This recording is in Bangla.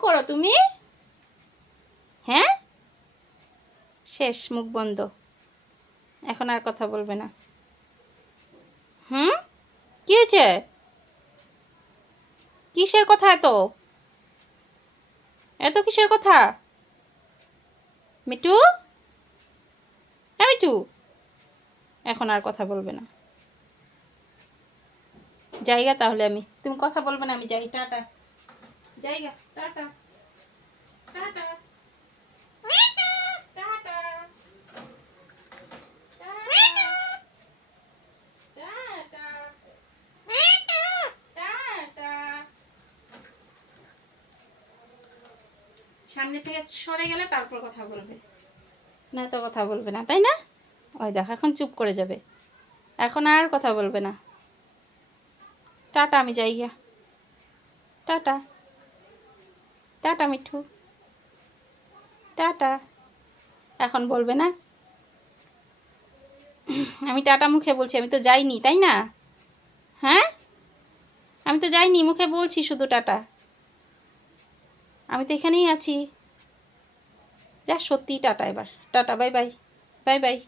করো তুমি? হ্যাঁ? শেষ, মুখ বন্ধ। এখন আর কথা বলবে না। হুম? কি হয়েছে? কিসের কথা এত? এত কিসের কথা? মিটু হ্যাঁ মিটু এখন আর কথা বলবে না। জায়গা তাহলে আমি। তুমি কথা বলবে না, আমি যাই। টাটা। সামনে থেকে সরে গেলে তারপর কথা বলবে। না তো কথা বলবে না, তাই না? ওই দেখ, এখন চুপ করে যাবে। এখন আর কথা বলবে না। টাটা, আমি যাই গিয়া। টাটা। টাটা, মিঠু। টাটা। এখন বলবে না? আমি টাটা মুখে বলছি, আমি তো যাইনি, তাই না? হ্যাঁ? আমি তো যাইনি, মুখে বলছি শুধু টাটা। আমি তো এখানেই আছি। যা সত্যিই টাটা এবার। Tata, bye bye. Bye bye.